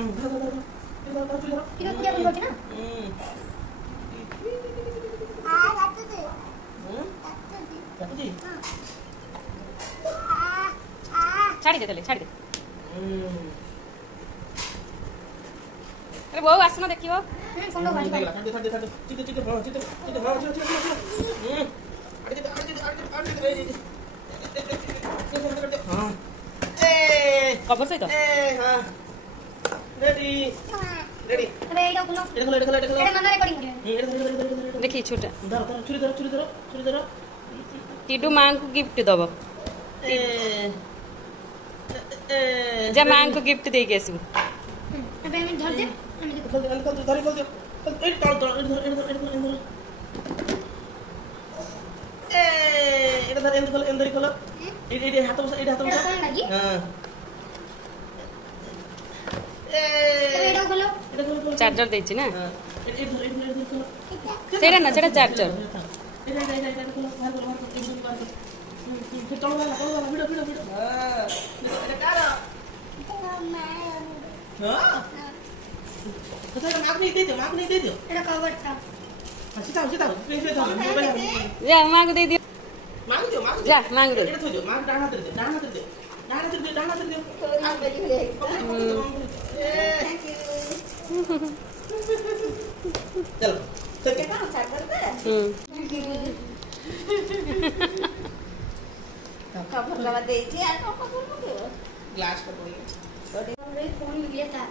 이거 그냥 본 거지 나? 아, 놔두지. 놔두지. छाड़ी दे तले छाड़ी दे अरे वो आसना देखियो फोन लो गाड़ी कवर सहित रेडी रेडी अरे एडो खुलो एडो नंबर रेकॉर्डिंग करियो देखी छोटा छुरी धरो टीडू मां को गिफ्ट दबो जा मां को गिफ्ट दे के आसू अबे मैं धर दे खोल दे ए এটা ধর এন্ডারি খোলো এটা হাত বসা এটা হাত বসা কোন লাগি हां एडो खुलो এটা খোলো चार्जर देछि ना हां এটা খোলো सेडा ना सेडा चार्जर এটা খোলো বাহার কর এন্ডারি বাহার কর फिर तळो वाला वीडियो हां এটা কারা हां तो मार्क नहीं दे दो एडो कवर था सीधा प्लीज दे दो जा मां को दे दियो मांग दो जा मांग दे এটা থই দो मार्क डाना दे थैंक यू चलो चल के काम स्टार्ट करते हैं कब भगवा दे जी यार पापा को ग्लास का कोई फोन मिले था